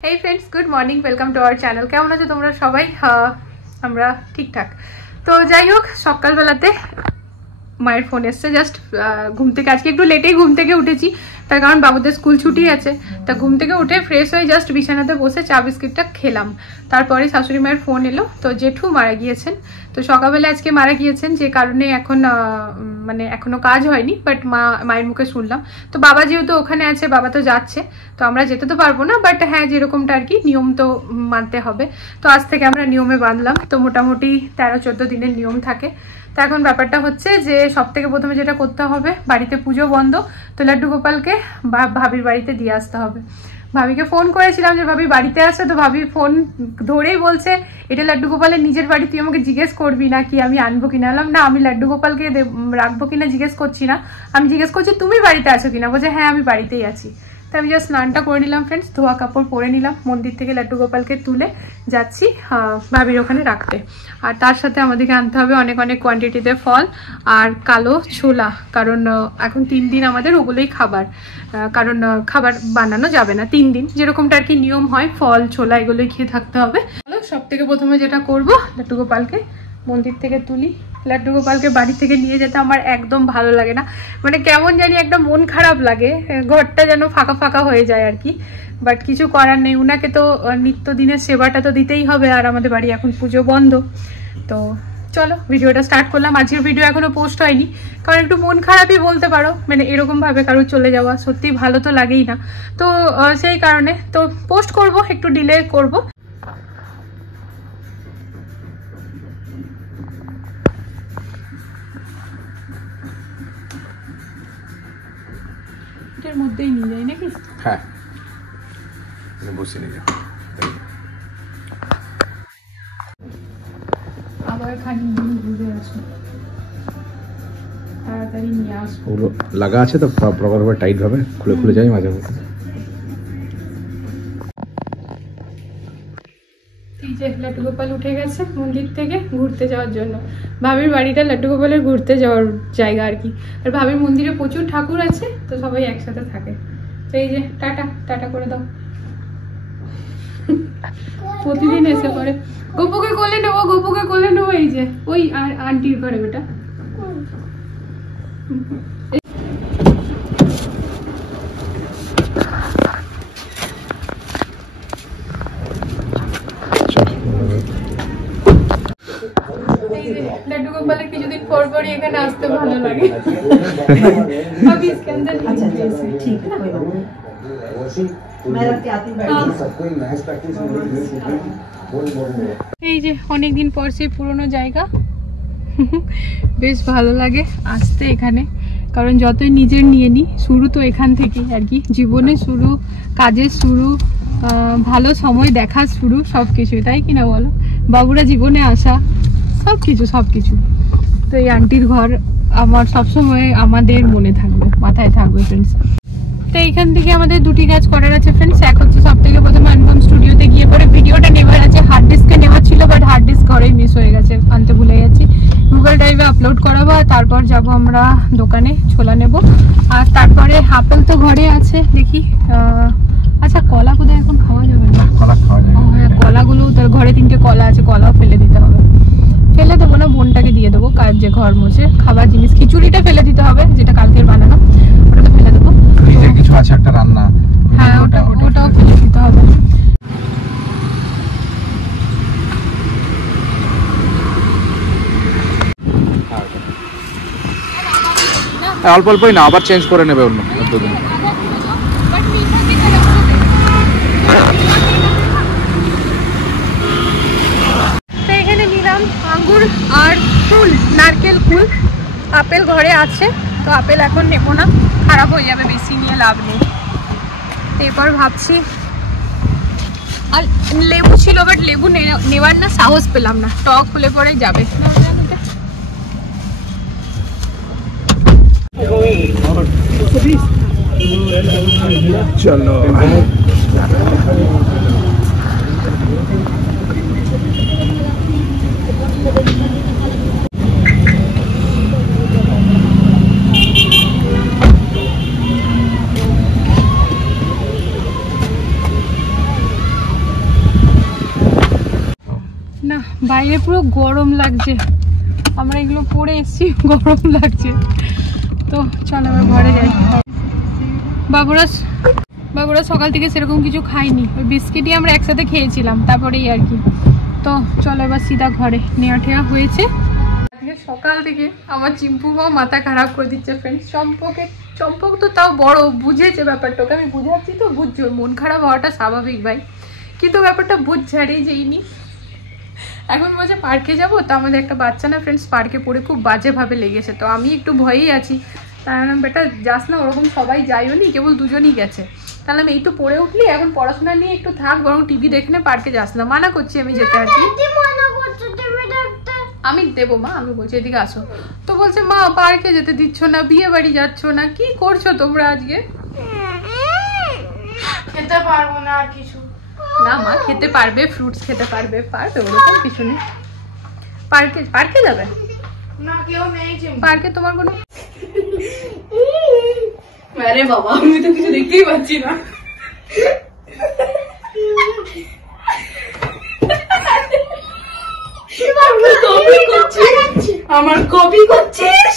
Hey friends, good morning. Welcome to our channel. কেমন আছো তোমরা সবাই? আমরা ঠিকঠাক। তো যাই হোক, সকালবেলাতে মায়ের ফোন এসছে। জাস্ট ঘুম থেকে, আজকে একটু লেটেই ঘুম থেকে উঠেছি, তার কারণ বাবুদের স্কুল ছুটি আছে। তা ঘুম থেকে উঠে ফ্রেশ হয়ে জাস্ট বিছানাতে বসে চা বিস্কিটটা খেলাম। তারপরে শাশুড়ি মায়ের ফোন এলো, তো জেঠু মারা গিয়েছেন। তো সকালবেলা আজকে মারা গিয়েছেন, যে কারণে এখন মানে এখনো কাজ হয়নি, বাট মায়ের মুখে শুনলাম। তো বাবা যেহেতু ওখানে আছে, বাবা তো যাচ্ছে, তো আমরা যেতে তো পারবো না, বাট হ্যাঁ যেরকমটা আর কি নিয়ম তো মানতে হবে। তো আজ থেকে আমরা নিয়মে বাঁধলাম। তো মোটামুটি 13-14 দিনের নিয়ম থাকে। তো এখন ব্যাপারটা হচ্ছে যে সব থেকে প্রথমে যেটা করতে হবে, বাড়িতে পুজো বন্ধ, তো লাড্ডু গোপালকে ভাবির বাড়িতে দিয়ে আসতে হবে। ভাবিকে ফোন করেছিলাম যে ভাবি বাড়িতে আসো, তো ভাবি ফোন ধরেই বলছে এটা লাড্ডু গোপালের নিজের বাড়ি, তুই আমাকে জিজ্ঞেস করবি না কি আমি আনবো কিনা। বললাম না, আমি লাড্ডু গোপালকে রাখবো কিনা জিজ্ঞেস করছি না, আমি জিজ্ঞেস করছি তুমি বাড়িতে আছো কিনা। বলছে হ্যাঁ আমি বাড়িতেই আছি। তো আমি জাস্ট স্নানটা করে নিলাম ফ্রেন্ডস, ধোয়া কাপড় পরে নিলাম, মন্দির থেকে লাড্ডু গোপালকে তুলে যাচ্ছি ভাবির ওখানে রাখতে। আর তার সাথে আমাদেরকে আনতে হবে অনেক অনেক কোয়ান্টিটিতে ফল আর কালো ছোলা, কারণ এখন 3 দিন আমাদের ওগুলোই খাবার, কারণ খাবার বানানো যাবে না 3 দিন, যেরকমটা আর কি নিয়ম হয়, ফল ছোলা এগুলোই খেয়ে থাকতে হবে। সব থেকে প্রথমে যেটা করবো, লাড্ডু গোপালকে মন্দির থেকে তুলি। লাড্ডু গোপালকে বাড়ি থেকে নিয়ে যেতে আমার একদম ভালো লাগে না, মানে কেমন জানি একটা মন খারাপ লাগে, ঘরটা যেন ফাঁকা ফাঁকা হয়ে যায় আর কি। বাট কিছু করার নেই, উনাকে তো নিত্যদিনের সেবাটা তো দিতেই হবে, আর আমাদের বাড়ি এখন পুজো বন্ধ। তো চলো ভিডিওটা স্টার্ট করলাম। আজকের ভিডিও এখনো পোস্ট হয়নি, কারণ একটু মন খারাপই বলতে পারো, মানে এরকমভাবে কারোর চলে যাওয়া সত্যি ভালো তো লাগেই না। তো সেই কারণে তো পোস্ট করব, একটু ডিলে করব। এটার মধ্যেই নিয়ে যাই নাকি? হ্যাঁ, বসে নিয়ে যাও। আবার খানিক ঘুরে আসো, তাড়াতাড়ি নিয়ে আসো। ওগুলো লাগা আছে তো প্রপারভাবে টাইট ভাবে খুলে খুলে যায় মাঝে মধ্যে। এই যে লাড্ডু গোপাল উঠে গেছে মন্দির থেকে ঘুরতে যাওয়ার জন্য। ভাবির বাড়িটা লাড্ডু গোপালের ঘুরতে যাওয়ার জায়গা আর কি। আর ভাবির মন্দিরে প্রচুর ঠাকুর আছে, তো সবাই একসাথে থাকে। তো এই যে টাটা টাটা করে দাও, প্রতিদিন এসে পড়ে। গপুকে কোলে নেবো, গপুকে কোলে নেবো। এই যে ওই আর আন্টির ঘরে বেটা। লাড্ডু গোপালের কিছুদিন পর পরই এখানে আসতে ভালো লাগে। এই যে অনেকদিন পর সেই পুরোনো জায়গা, বেশ ভালো লাগে আসতে এখানে, কারণ যতই নিজের নিয়ে নিই, শুরু তো এখান থেকেই আর কি, জীবনের শুরু, কাজের শুরু, ভালো সময় দেখার শুরু, সব কিছুই, তাই কিনা বলো? বাবুরা জীবনে আসা, সব কিছু। তো এই আন্টির ঘর আমার সবসময় আমাদের মনে থাকবে, মাথায় থাকবে ফ্রেন্ডস। তো এইখান থেকে আমাদের 2টি কাজ করার আছে ফ্রেন্ডস। এক হচ্ছে সব থেকে প্রথমে আনকম স্টুডিওতে গিয়ে পরে ভিডিওটা নেওয়ার আছে, হার্ড ডিস্কে নেওয়ার ছিল, বাট হার্ড ডিস্ক ঘরেই মিস হয়ে গেছে, আনতে ভুলে গেছি। গুগল ড্রাইভে আপলোড করাবো, আর তারপর যাব আমরা দোকানে ছোলা নেব। আর তারপরে আপেল তো ঘরে আছে, দেখি। আচ্ছা কলা কোথায় এখন খাওয়া যাবে না? কলা খাওয়া যায়? হ্যাঁ, কলাগুলো তার ঘরে 3টে কলা আছে, কলাও ফেলে দিতে হবে। ফেলে দেবো না, বোনটাকে দিয়ে দেবো, কাজ যে ঘর মুছে। খাবার জিনিস খিচুড়িটা ফেলে দিতে হবে, যেটা কালকের বানানো, ওটাকে ফেলে দেবো। ফ্রিজে কিছু আছে একটা রান্না, হ্যাঁ ওটাও ফেলে দিতে হবে। অল্প অল্পই না, আবার চেঞ্জ করে নেবে অন্য দুদিন। তো এখানে নিলাম আঙ্গুর আর ফুল, নারকেল ফুল। আপেল ঘরে আছে, তো আপেল এখন নেবো না, খারাপ হয়ে যাবে, বেশি নিয়ে লাভ নেই। এরপর ভাবছি, আর লেবু ছিল, বাট লেবু নেওয়ার না সাহস পেলাম না, টক হলে পরে যাবে। চলো বাইরে পুরো গরম লাগছে, আমরা এগুলো পরে এসছি, গরম লাগছে। তো চল আমরা ঘরে যাই। বাবুরা সকাল থেকে সেরকম কিছু খাইনি, ওই বিস্কিটই আমরা একসাথে খেয়েছিলাম, তারপরেই আর কি। তো চলো এবার সিধা ঘরে। নেওয়া ঠেয়া হয়েছে। সকাল থেকে আমার চিম্পু বাবা মাথা খারাপ করে দিচ্ছে ফ্রেন্ডস। চম্পক তো তাও বড়, বুঝেছে ব্যাপারটা, ওকে আমি বুঝাচ্ছি তো বুঝছো, মন খারাপ হওয়াটা স্বাভাবিক ভাই, কিন্তু ব্যাপারটা বুঝছে আর এই যেইনি। এখন বলছে পার্কে যাবো, তো আমাদের একটা বাচ্চা না ফ্রেন্ডস পার্কে পড়ে খুব বাজেভাবে লেগেছে, তো আমি একটু ভয়েই আছি। তাই বেটা যাস না, ওরকম সবাই যাইও নি, কেবল দুজনই গেছে। তাহলে আমি এই তো পড়ে উঠলি, এখন পড়াশোনা নিয়ে একটু থাক, বরং টিভি দেখে নে, পার্কে যাস না। মানা করছি আমি যেতে আর কি। আমি দেবো মা, আমি বলছি এদিকে আসো। তো বলছে মা পার্কে যেতে দিচ্ছ না, বিয়ে বাড়ি যাচ্ছ না, কি করছো তোমরা আজকে? খেতে পারবো না আর কিছু না মা খেতে পারবে, ফ্রুটস খেতে পারবে, ওরকম কিছু নেই। পার্কে যাবে না, কেউ নেই পার্কে, তোমার কোনো? আরে বাবা, আমি তো কিছু দেখতেই পাচ্ছি না। আমার কপি করছিস?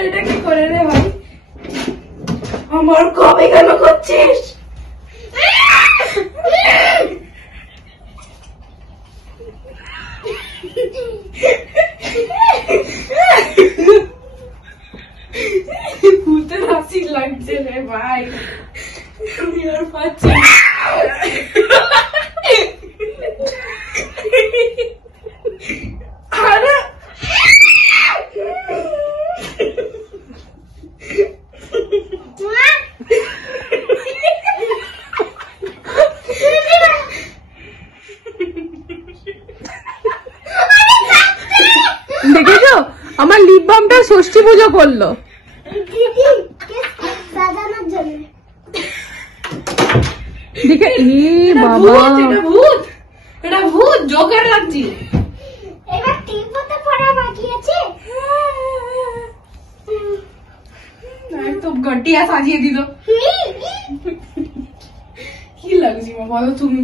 এটা কি করে রে ভাই? আমার কপি কেন করছিস? ভূতে হাসি লাগছে রে ভাই, আমি আর পাচ্ছি না। দেখেছো আমার লিপ বামটা ষষ্ঠী পুজো করলো। দেখে বাবা, এটা ভূত জোকার লাগছে। এবার টিপতে পড়া বাকি আছে। একদম গটিয়া সাজিয়ে দিল। কি লাগছে মা বলো তুমি?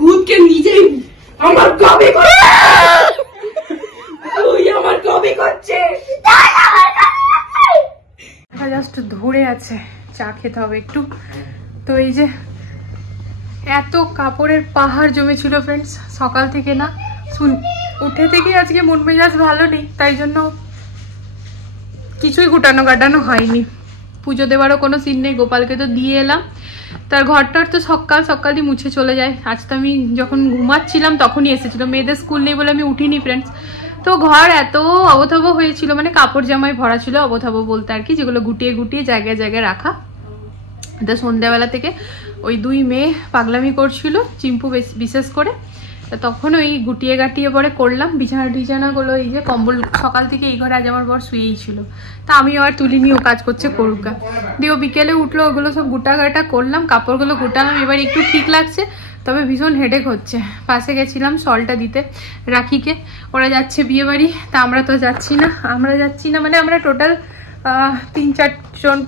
ভূতকে নিজেই আমার কবে তুই আমার কবে করছিস? জাস্ট ধরে আছে, চা খেতে হবে একটু। তো এই যে এত কাপড়ের পাহাড় জমেছিল ফ্রেন্ডস সকাল থেকে, না উঠে থেকে আজকে মন মেজাজ ভালো নেই, তাই জন্য কিছুই গুটানো গাটানো হয়নি। পুজো দেওয়ারও কোনো সিন নেই, গোপালকে তো দিয়ে এলাম, তার ঘরটার তো সকালই মুছে চলে যায়। আজ তো আমি যখন ঘুমাচ্ছিলাম তখনই এসেছিলো, মেয়েদের স্কুল নেই বলে আমি উঠিনি ফ্রেন্ডস। তো ঘর এত অবথাবো হয়েছিল, মানে কাপড় জামায় ভরা ছিল, অবথাবো বলতে আর কি, যেগুলো গুটিয়ে গুটিয়ে জায়গায় জায়গায় রাখা। তো সন্ধ্যাবেলা থেকে ওই দুই মেয়ে পাগলামি করছিল, চিম্পু বিশেষ করে, তখন ওই গুটিয়ে গাটিয়ে পরে করলাম। বিছানাগুলো এই যে কম্বল, সকাল থেকে এই ঘরে আজ আমার বর শুয়েই ছিল, তা আমিও আর তুলিনি, ও কাজ করছে করুকা দিয়ে। ও বিকেলে উঠলো, ওগুলো সব গুটাগাটা করলাম, কাপড়গুলো গুটালাম, এবার একটু ঠিক লাগছে, তবে ভীষণ হেডেক হচ্ছে। পাশে গেছিলাম সলটা দিতে রাখিকে, ওরা যাচ্ছে বিয়ে বাড়ি, তা আমরা তো যাচ্ছি না, মানে আমরা টোটাল 3-4 জন,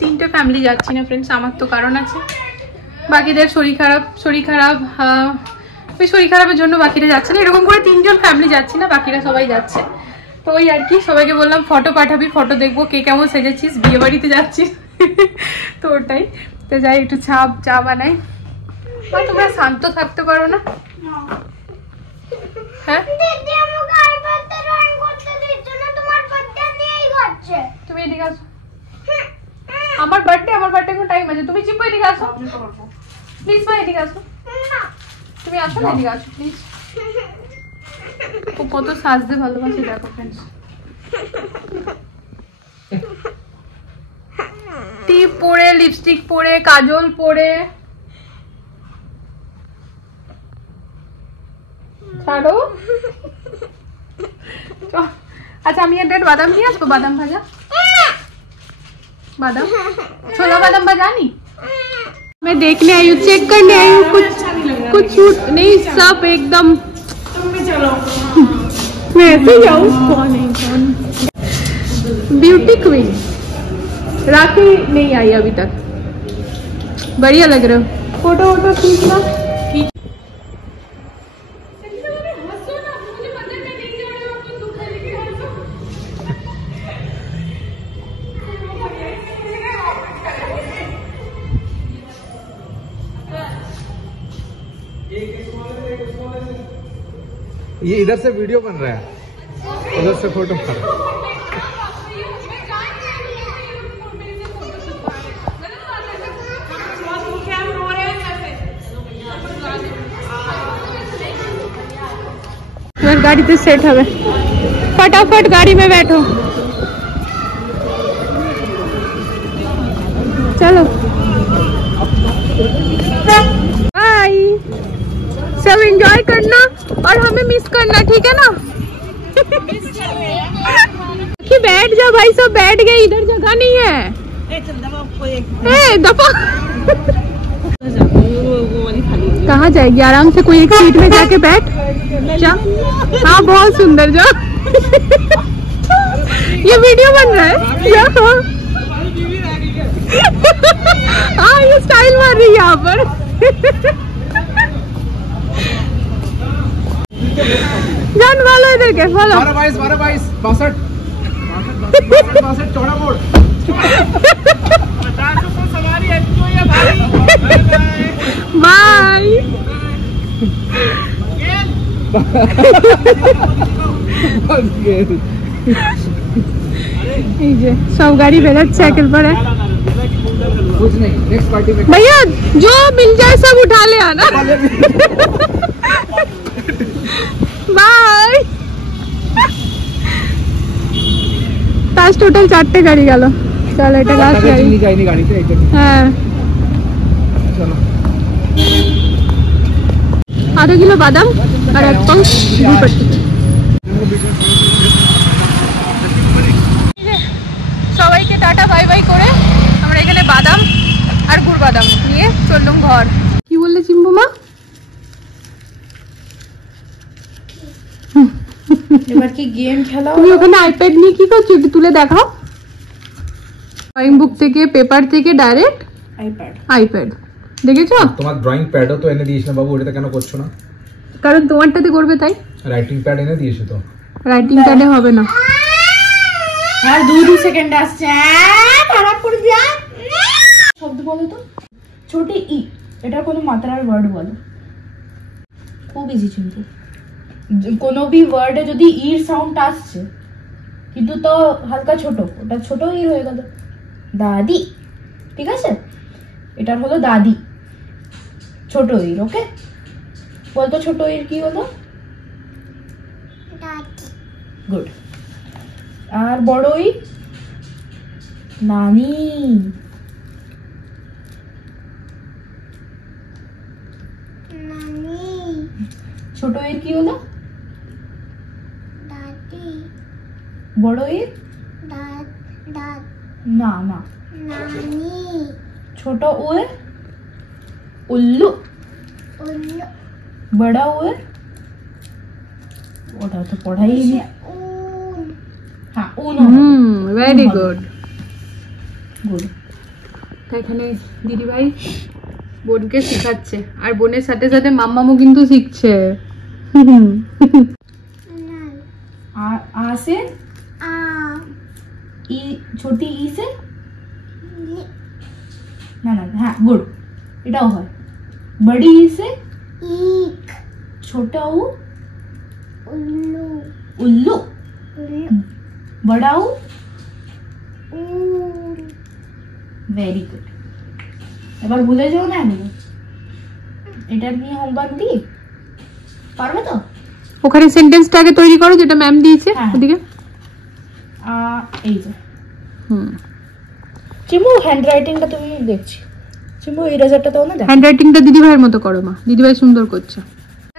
তিনটে ফ্যামিলি যাচ্ছি না ফ্রেন্ডস। আমার তো কারণ আছে, বাকিদের শরীর খারাপ ওই শরীর খারাপের জন্য বাকিরা যাচ্ছে না, এরকম করে 3 জন ফ্যামিলি যাচ্ছি না, বাকিরা সবাই যাচ্ছে। তো ওই আর কি, সবাইকে বললাম ফটো পাঠাবি, ফটো দেখবো কে কেমন সেজেছিস, বিয়ে বাড়িতে যাচ্ছিস। তো ওটাই, তো যাই একটু চা বানাই। তোমরা শান্ত থাকতে পারো না? হ্যাঁ তুমি এদিকে আসো, আমার বার্থডে কোন টাইম আছে, তুমি চিম্পু এদিকে আসো প্লিজ, ভাই এদিকে আসো, তুমি আসো না, এদিকে আসো প্লিজ। ও কত সাজতে ভালোবাসে দেখো ফ্রেন্ডস, টিপ পরে, লিপস্টিক পরে, কাজল পরে, ছাড়ো। अच्छा আমি একটা বাদাম নিয়ে আসবো, বাদাম ভাজা, बादाम छोला बादाम बजानी। मैं देखने आई हूँ, चेक करने आई हूँ, कुछ छूट नहीं, सब एकदम। तुम भी चलो। मैं कैसे जाऊँ? ब्यूटी क्वीन राखी नहीं आई अभी तक। बढ़िया लग रहे हो, फोटो वोटो खींचना। ये इधर से वीडियो बन रहा है, उधर से फोटो कर। गाड़ी तो सेट है, फटाफट गाड़ी में बैठो, चलो बाय। सब एंजॉय करना और हमें मिस करना, ठीक है ना? कि बैठ जा भाई, सब बैठ गए, इधर जगह नहीं है। दफा कहाँ जाएगी? आराम से कोई एक सीट में जाके बैठ जा। हाँ बहुत सुंदर, जा। ये वीडियो बन रहा है क्या? हाँ ये स्टाइल मार रही है यहाँ पर। जान वालो इधर के, फॉलो। 12-22 62 चौड़ा मोड़। बाय। सब गाड़ी बेहद साइकिल पर है। कुछ नहीं, नेक्स्ट पार्टी में भैया जो मिल जाए सब उठा ले आना। बाय। তাজ টোটাল 4টে গাড়ি গেল। চল এটা গাছ গাড়ি চিনি যায়নি গাড়িতে এইটা। হ্যাঁ চলো। आधा किलो बादाम और 1 पाउच गुड़ पट्टी। সবাইকে টাটা বাই বাই করে আমরা এখানে বাদাম আর গুড় বাদাম নিয়ে চললাম ঘর। কি বললে চিম্বু মা? এবার কি গেম খেলা? তুমি ওখানে আইপ্যাড নিয়ে কি করছো? একটু তুলে দেখাও। ড্রয়িং বুক থেকে, পেপার থেকে ডাইরেক্ট আইপ্যাড দেখেছো? তোমার ড্রয়িং প্যাডও তো এনে দিয়েছ না বাবু, ওটা কেন করছো না? কারণ তোমারটাতে করবে তাই। রাইটিং প্যাড এনে দিয়েছো তো। রাইটিং প্যাডে হবে না। আর 2 সেকেন্ড আসছে, খারাপ করে দিয়া। শব্দ বলো তো, ছোটি ই, এটা কোনো মাত্রার ওয়ার্ড বলো। খুব ইজি কিন্তু, কোনো भी ওয়ার্ডে যদি ইর সাউন্ড আসছে কিন্তু তো হালকা ছোট, ওটা ছোট ই হয়ে গেল। দাদি, ঠিক আছে? এটা হলো দাদি, ছোট ইর। ওকে বলতো ছোট ইর কি হলো? গুড। আর বড় ই? নানি। ছোট ইর কি হলো? বড় ইর? না না, ছোট ওয়ে উল্লু, বড়া ওয়ে ওটা তো পড়াই নি। হ্যাঁ উন। Very good good. এখানে দিদি ভাই বোনকে শেখাচ্ছে আর বোনের সাথে সাথে মাম্মামও কিন্তু শিখছে। आ से ई, छोटी ई से ना ना, हाँ गुड, এটাও হয়। बड़ी ई से ईक, छोटा ऊ उल्लू, उल्लू, बड़ा ऊ ऊन। Very good. এবার ভুলে যাও না, আমি এটা নিয়ে হোমওয়ার্ক দিই, পারবে তো? ওখানে সেন্টেন্সটা আগে তৈরি করো যেটা ম্যাম দিয়েছে। ওদিকে এই যে চিমু হ্যান্ড রাইটিংটা তুমি দেখছি। চিমু ইরেজারটা দাও না। হ্যান্ড রাইটিংটা দিদি ভাইয়ের মতো করো মা, দিদি ভাই সুন্দর করছে।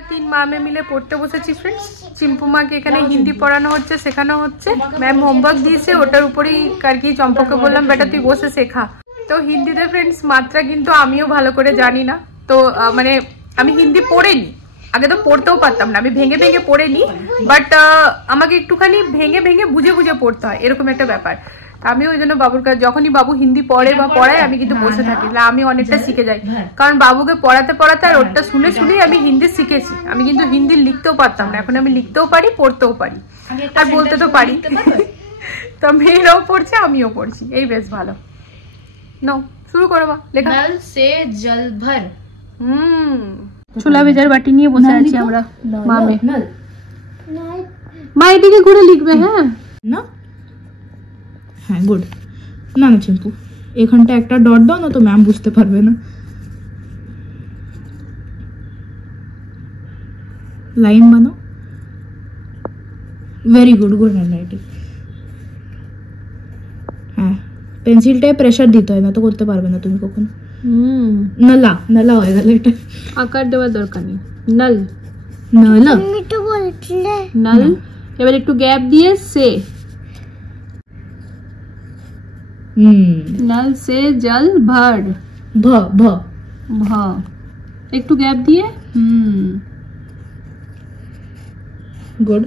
3 মা মেয়ে মিলে পড়তে বসেছি ফ্রেন্ডস। চিম্পু মাকে এখানে হিন্দি পড়ানো হচ্ছে, শেখানো হচ্ছে। ম্যাম হোমওয়ার্ক দিয়েছে, ওটার উপরেই আর কি চম্পককে বললাম বেটা তুই বসে শেখা। তো হিন্দিতে ফ্রেন্ডস মাত্রা কিন্তু আমিও ভালো করে জানি না, তো মানে আমি হিন্দি পড়িনি, আগে তো পড়তেও পারতাম না, আমি ভেঙে ভেঙে পড়ে নিই, বাট আমাকে একটুখানি ভেঙে ভেঙে বুঝে বুঝে পড়তে হয়, এরকম একটা ব্যাপার। আমি ওই জন্য বাবুর কাছে যখনই বাবু হিন্দি পড়ে বা পড়ায় আমি কিন্তু বসে থাকি, আমি অনেকটা শিখে যাই, কারণ বাবুকে পড়াতে পড়াতে আর ওটা শুনে শুনেই আমি হিন্দি শিখেছি। আমি কিন্তু হিন্দি লিখতেও পারতাম না, এখন আমি লিখতেও পারি, পড়তেও পারি, আর বলতে তো পারি। তো মেয়েরাও পড়ছে, আমিও পড়ছি, এই বেশ ভালো। নাও শুরু করো মা লেখা। नल से जल भर। ছোলা ভেজার বাটি নিয়ে বসে আছি আমরা মামে। नल মা এদিকে ঘুরে লিখবে। হ্যাঁ না, হ্যাঁ গুড। না না চিম্পু, এখানটা একটা ডট দাও না তো ম্যাম বুঝতে পারবে না। লাইন বানাও। Very good, good hand writing. হ্যাঁ, পেন্সিলটায় প্রেসার দিতে হয়, না তো করতে পারবে না তুমি কখন। নলা নলা হয়ে গেল, এটা আকার দেওয়ার দরকার নেই। নল নলা তুমি তো বলছিলে নল, এবার একটু গ্যাপ দিয়ে সে। নল সে জল ভর। ভ ভ ভ একটু গ্যাপ দিয়ে। গুড।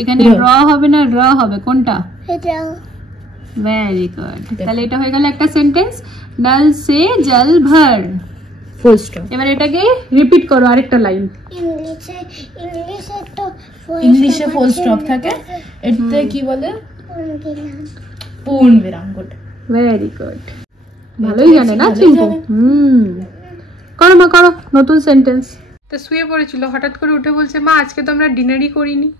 এখানে র। র হবে না র হবে, কোনটা? এটা ভেরি গুড। তাহলে এটা হয়ে গেল একটা সেন্টেন্স, নল সে জল ভর। Full stop. এবার এটাকে রিপিট করো আরেকটা লাইন। ইংলিশে তো ইংলিশে ফুল স্টপ থাকে, এটাতে কি বলে? দিলাম পূর্ণ বিরাম। Good, very good. ভালোই জানে না চিম্পু। করো মা করো নতুন সেন্টেন্স। তো শুয়ে পড়েছিল, হঠাৎ করে উঠে বলছে মা আজকে তো আমরা ডিনারই করিনি।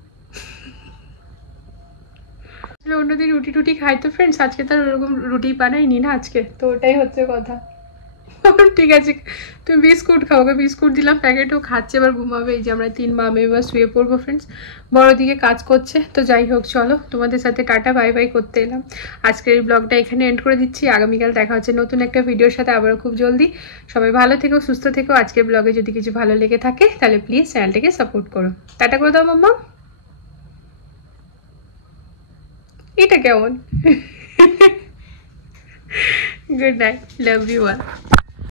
অন্যদিন রুটি টুটি খাই তো ফ্রেন্ডস, আজকে তো ওরকম রুটি বানাইনি না আজকে, তো ওটাই হচ্ছে কথা। ঠিক আছে তুমি বিস্কুট খাও, ওকে বিস্কুট দিলাম প্যাকেটও খাচ্ছে, এবার ঘুমাবে। এই যে আমরা 3 মামে এবার শুয়ে পড়বো ফ্রেন্ডস। বড় দিকে কাজ করছে, তো যাই হোক চলো তোমাদের সাথে টাটা বাই বাই করতে এলাম। আজকের এই ব্লগটা এখানে এন্ড করে দিচ্ছি। আগামীকাল দেখা হচ্ছে নতুন একটা ভিডিওর সাথে আবারও খুব জলদি। সবাই ভালো থেকো, সুস্থ থেকো। আজকের ব্লগে যদি কিছু ভালো লেগে থাকে তাহলে প্লিজ চ্যানেলটাকে সাপোর্ট করো। টাটা করে দাও মাম্মা। এটা কেমন? Good night, love you all.